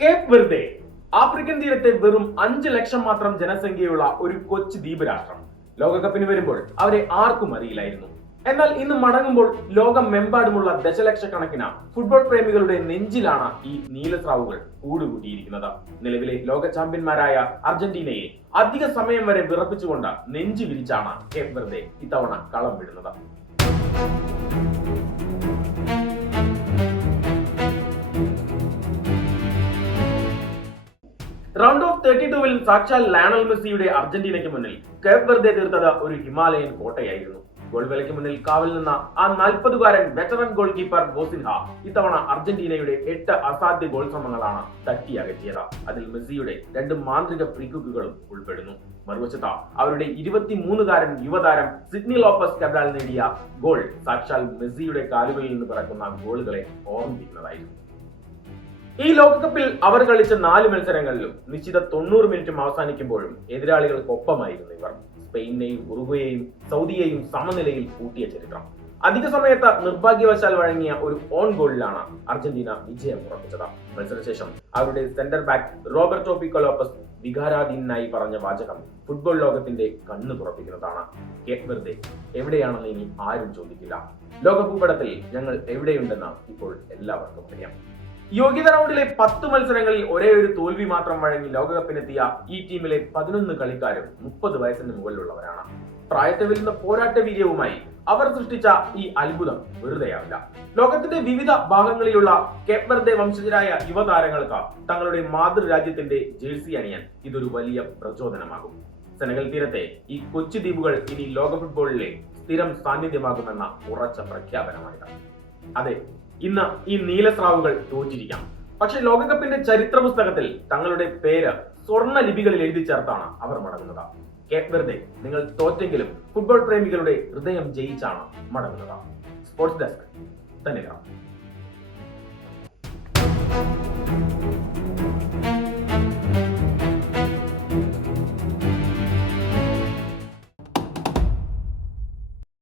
Cape Verde African തീരത്തെ വെറും 5 ലക്ഷം മാത്രം ജനസംഖ്യയുള്ള ഒരു കൊച്ചു ദ്വീപ് രാഷ്ട്രം. ലോകകപ്പിന് വരുമ്പോൾ അവരെ ആർക്കും അറിയില്ലായിരുന്നു. എന്നാൽ ഇന്ന് മടങ്ങുമ്പോൾ ലോകമെമ്പാടുമുള്ള ദശലക്ഷക്കണക്കിന് ഫുട്ബോൾ പ്രേമികളുടെ നെഞ്ചിലാണ് ഈ നീലസ്രാവുകൾ കൂടുകൂട്ടിയിരിക്കുന്നത്. നിലവിലെ ലോക ചാമ്പ്യന്മാരായ അർജന്റീനയെ അധിക സമയം വരെ വിറപ്പിച്ചുകൊണ്ട് നെഞ്ചു വിരിച്ചാണ് കേപ്പ് വെർദെ ഇത്തവണ കളം വിടുന്നത്. റൗണ്ട് ഓഫ് 32-ൽ സാക്ഷാൽ ലയണൽ മെസ്സിയുടെ അർജന്റീനയ്ക്ക് മുന്നിൽ കേപ്പ് വെർദെ തീർത്തത് ഒരു ഹിമാലയൻ കോട്ടയായിരുന്നു. ഗോൾ വലയ്ക്ക് മുന്നിൽ കാവൽ നിന്ന ആ 40-കാരൻ വെറ്ററൻ ഗോൾ കീപ്പർ ബോസിൻഹ ഇത്തവണ അർജന്റീനയുടെ 8 അസാധ്യ ഗോൾ ശ്രമങ്ങളാണ് തട്ടിയകറ്റിയത്. അതിൽ മെസ്സിയുടെ 2 മാന്ത്രിക ഫ്രീകിക്കുകളും ഉൾപ്പെടുന്നു. മറുവശത്ത് അവരുടെ 23-കാരൻ യുവതാരം സിഡ്നി ലോപ്പസ് കബ്രാൽ നേടിയ ഗോൾ സാക്ഷാൽ മെസ്സിയുടെ കാലുകളിൽ നിന്ന് പിറക്കുന്ന ഗോളുകളെ ഓർമ്മിപ്പിക്കുന്നതായിരുന്നു. ഈ ലോകകപ്പിൽ അവർ കളിച്ച 4 മത്സരങ്ങളിലും നിശ്ചിത 90 മിനിറ്റും അവസാനിക്കുമ്പോഴും എതിരാളികൾക്കൊപ്പമായിരുന്നു ഇവർ. സ്പെയിനെയും ഉറുഗ്വേയെയും സൗദിയെയും സമനിലയിൽ കൂട്ടിയ ചരിത്രം. അധിക സമയത്ത് നിർഭാഗ്യവശാൽ വഴങ്ങിയ ഒരു ഓൺ ഗോളിലാണ് അർജന്റീന വിജയം ഉറപ്പിച്ചത്. മത്സരശേഷം അവരുടെ സെന്റർ ബാക്ക് റോബർട്ടോ പിക്കോലോപ്പസ് വികാരാധീനായി പറഞ്ഞ വാചകം ഫുട്ബോൾ ലോകത്തിന്റെ കണ്ണു തുറപ്പിക്കുന്നതാണ്. കേപ്പ് വെർദെ എവിടെയാണെന്ന് ഇനി ആരും ചോദിക്കില്ല. ലോകഭൂപടത്തിൽ ഞങ്ങൾ എവിടെയുണ്ടെന്ന് ഇപ്പോൾ എല്ലാവർക്കും അറിയാം. യോഗ്യത റൗണ്ടിലെ 10 മത്സരങ്ങളിൽ ഒരേ ഒരു തോൽവി മാത്രം വഴങ്ങി ലോകകപ്പിനെത്തിയ ഈ ടീമിലെ 11 കളിക്കാരും 30 വയസ്സിന് മുകളിലുള്ളവരാണ്. പ്രായത്തെ വെല്ലുന്ന പോരാട്ട വീര്യവുമായി അവർ സൃഷ്ടിച്ച ഈ അത്ഭുതം വെറുതെയാവില്ല. ലോകത്തിന്റെ വിവിധ ഭാഗങ്ങളിലുള്ള കേപ്പ് വെർദെ വംശജരായ യുവതാരങ്ങൾക്ക് തങ്ങളുടെ മാതൃരാജ്യത്തിന്റെ ജേഴ്സി അണിയാൻ ഇതൊരു വലിയ പ്രചോദനമാകും. സെനഗൽ തീരത്തെ ഈ കൊച്ചു ദ്വീപുകൾ ഇനി ലോക ഫുട്ബോളിലെ സ്ഥിരം സാന്നിധ്യമാകുമെന്ന ഉറച്ച പ്രഖ്യാപനമാണിത്. അതെ, ഇന്ന് ഈ നീലസ്രാവുകൾ തോറ്റിരിക്കാം. പക്ഷെ ലോകകപ്പിന്റെ ചരിത്ര പുസ്തകത്തിൽ തങ്ങളുടെ പേര് സ്വർണ്ണ ലിപികളിൽ എഴുതി ചേർത്താണ് അവർ മടങ്ങുന്നത്. കേപ്പ് വെർദെ, നിങ്ങൾ തോറ്റെങ്കിലും ഫുട്ബോൾ പ്രേമികളുടെ ഹൃദയം ജയിച്ചാണ് മടങ്ങുന്നത്. സ്പോർട്സ് ഡെസ്ക് തന്നെ.